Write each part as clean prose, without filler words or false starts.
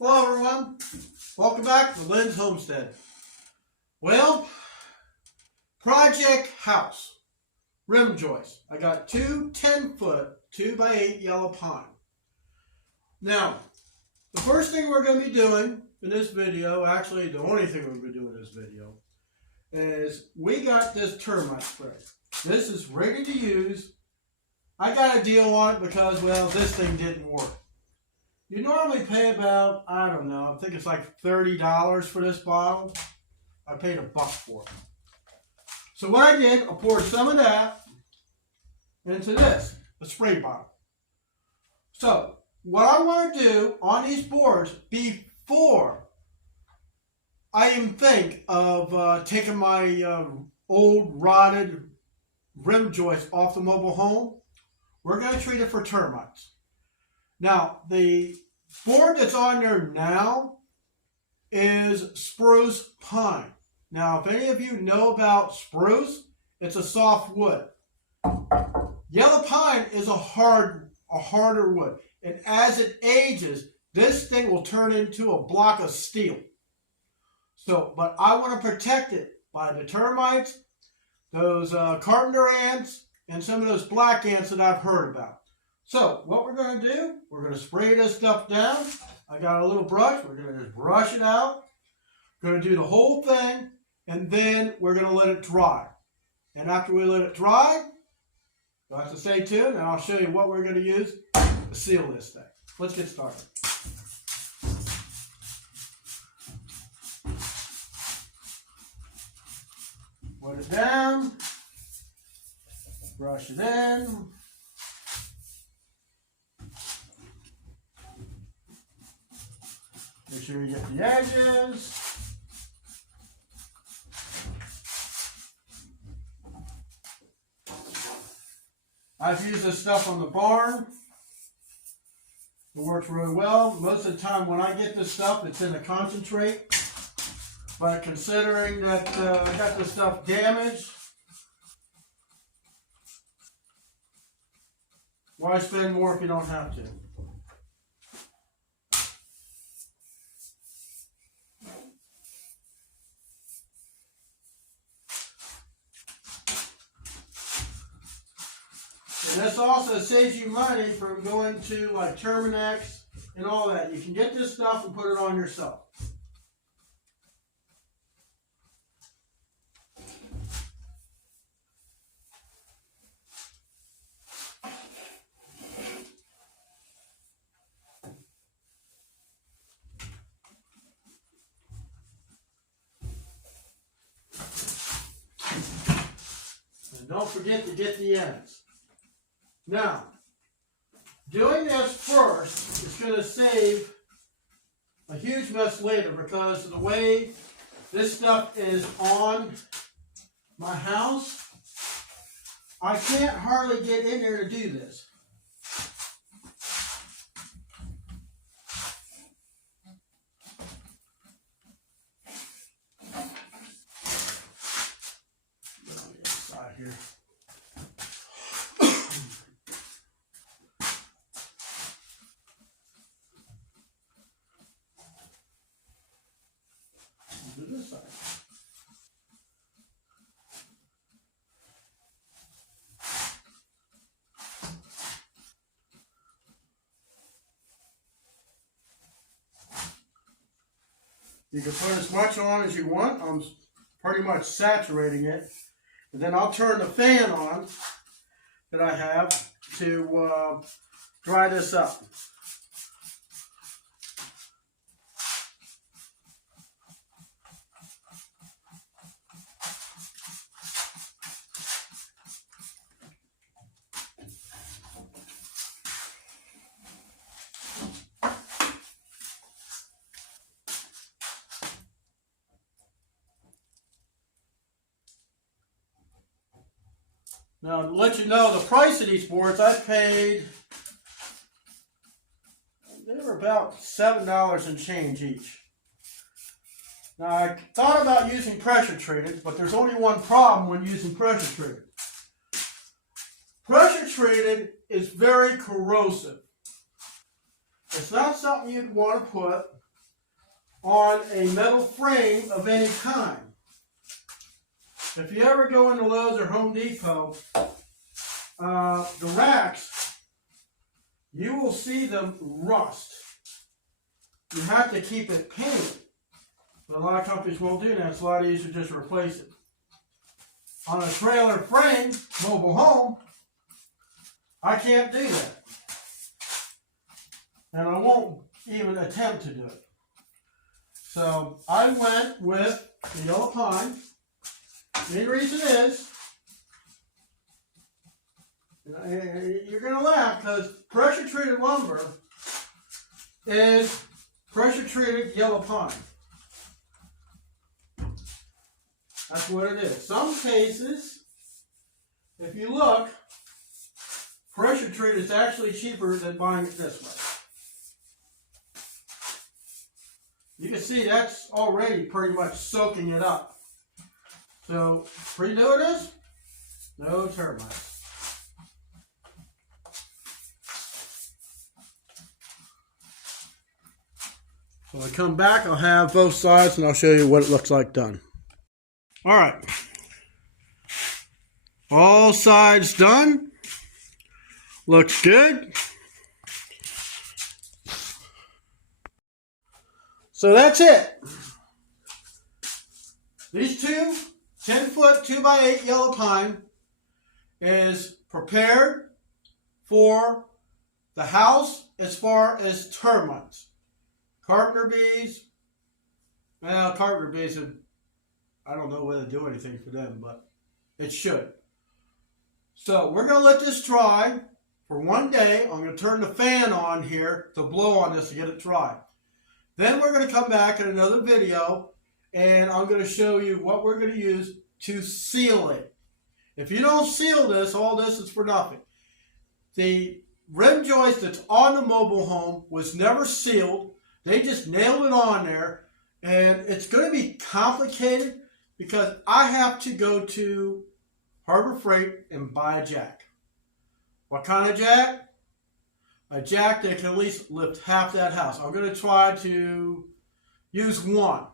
Hello everyone, welcome back to Lynn's Homestead. Well, project house, rim joist. I got two 10-foot 2x8 yellow pine. Now, the first thing we're going to be doing in this video, actually the only thing we're going to do in this video, is we got this termite spray. This is ready to use. I got a deal on it because, well, this thing didn't work. You normally pay about, I don't know, I think it's like $30 for this bottle. I paid $1 for it. So what I did, I poured some of that into this, a spray bottle. So what I want to do on these boards before I even think of taking my old rotted rim joist off the mobile home, we're going to treat it for termites. Now, the board that's on there now is spruce pine. Now, if any of you know about spruce, it's a soft wood. Yellow pine is a harder wood. And as it ages, this thing will turn into a block of steel. So, but I want to protect it by the termites, those carpenter ants, and some of those black ants that I've heard about. So, what we're going to do, we're going to spray this stuff down. I got a little brush. We're going to just brush it out. We're going to do the whole thing, and then we're going to let it dry. And after we let it dry, you'll have to stay tuned, and I'll show you what we're going to use to seal this thing. Let's get started. Put it down. Brush it in. Make sure you get the edges. I've used this stuff on the barn. It works really well. Most of the time when I get this stuff, it's in a concentrate. But considering that I got this stuff damaged, why spend more if you don't have to? And this also saves you money from going to like Termite and all that. You can get this stuff and put it on yourself. And don't forget to get the ends. Now, doing this first is going to save a huge mess later because of the way this stuff is on my house. I can't hardly get in there to do this. Get on the inside here. This side. You can put as much on as you want. I'm pretty much saturating it. And then I'll turn the fan on that I have to dry this up. Now, to let you know the price of these boards, I paid, they were about $7 and change each. Now, I thought about using pressure treated, but there's only one problem when using pressure treated. Pressure treated is very corrosive. It's not something you'd want to put on a metal frame of any kind. If you ever go into Lowe's or Home Depot, the racks, you will see them rust. You have to keep it painted. But a lot of companies won't do that. It's a lot easier to just replace it. On a trailer frame, mobile home, I can't do that. And I won't even attempt to do it. So I went with the yellow pine. The main reason is, you're going to laugh because pressure treated lumber is pressure treated yellow pine. That's what it is. Some cases, if you look, pressure treated is actually cheaper than buying it this way. You can see that's already pretty much soaking it up. So, pretty new it is, no termites. So when I come back, I'll have both sides and I'll show you what it looks like done. Alright. All sides done. Looks good. So that's it. These two 10-foot 2x8 yellow pine is prepared for the house as far as termites. Carpenter bees. Well, carpenter bees, I don't know whether to do anything for them, but it should. So we're going to let this dry for one day. I'm going to turn the fan on here to blow on this to get it dry. Then we're going to come back in another video and I'm going to show you what we're going to use to seal it. If you don't seal this, all this is for nothing. The rim joist that's on the mobile home was never sealed. They just nailed it on there, and it's going to be complicated because I have to go to Harbor Freight and buy a jack. What kind of jack? A jack that can at least lift half that house. I'm going to try to use one.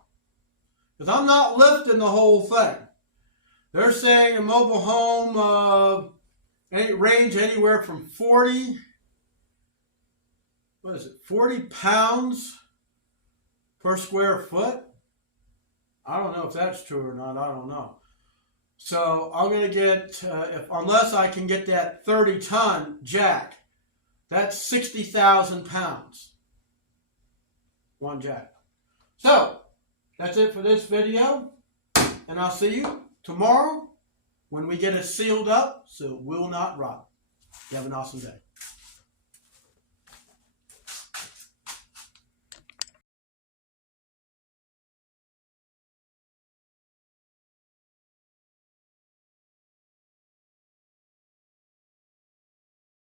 Because I'm not lifting the whole thing. They're saying a mobile home range anywhere from 40 pounds per square foot. I don't know if that's true or not. I don't know. So I'm going to get, unless I can get that 30-ton jack, that's 60,000 pounds. One jack. So, that's it for this video. And I'll see you tomorrow when we get it sealed up so it will not rot. You have an awesome day.